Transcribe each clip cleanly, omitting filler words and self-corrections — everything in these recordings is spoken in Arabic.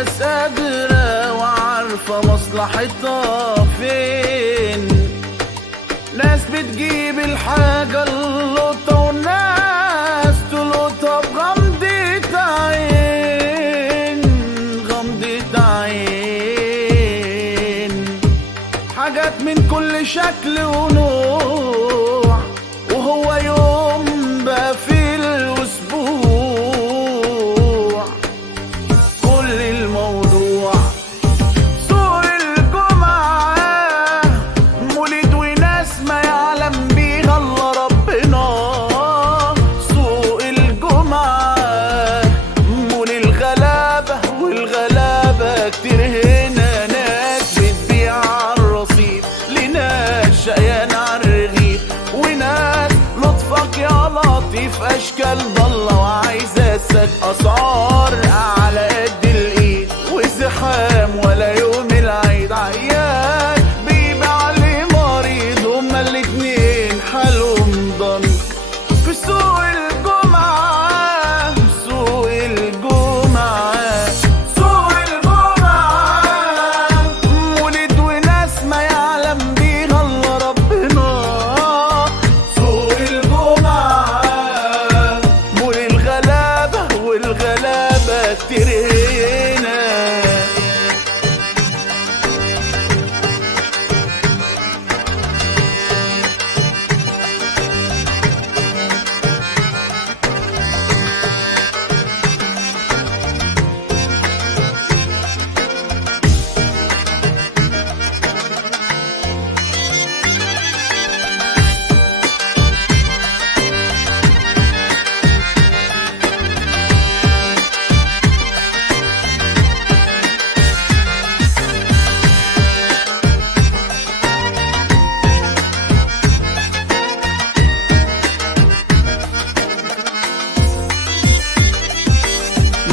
ناس قادرة وعارفة مصلحتها فين، ناس بتجيب الحاجة اللقطة وناس تلقطها بغمضة عين، غمضة عين. حاجات من كل شكل ونوع، وهو يوم بقى في الأسبوع. كل الموضوع سوق الجمعة، مولد وناس ما يعلم بيها إلا ربنا. سوق الجمعة مول الغلابة، والغلابة كتير هنا، ناس بتبيع عالرصيف لناس شقيان عالرغيف، وناس لطفك يا لطيف أشكال ضالة وعايزة سك. أسعار على قد الإيد وزحام ولا يوم العيد، عيان بيبيع لي مريض، هما الاتنين حالهم ضنك. في سوق الجمعة، سوق الجمعة، سوق الجمعة، مولد وناس ما يعلم بيها إلا ربنا. سوق الجمعة مول الغلابة، والغلابة كتير هنا.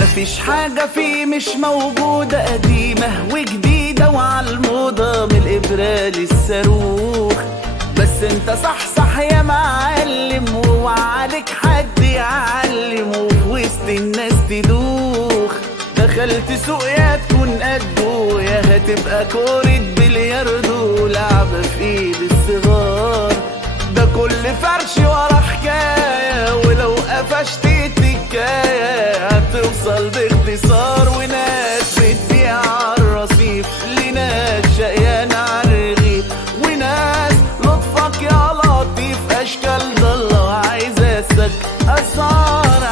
مفيش حاجة فيه مش موجودة، قديمة وجديدة وعالموضة، من الإبرة للصاروخ. بس انت صح يا معلم، ووعدك حد يعلم، وفي وسط الناس تدوخ. دخلت سوق يا تكون قده، يا هتبقى كورة بلياردو، لعبة في ايد الصغار. ده كل فرش ورا حكاية، ولو قفشت التكاية هتوصل باختصار. وناس بتبيع عالرصيف لناس شقيان عالرغيف، وناس لطفك يا لطيف أشكال ضالة وعايزة سك. أسعار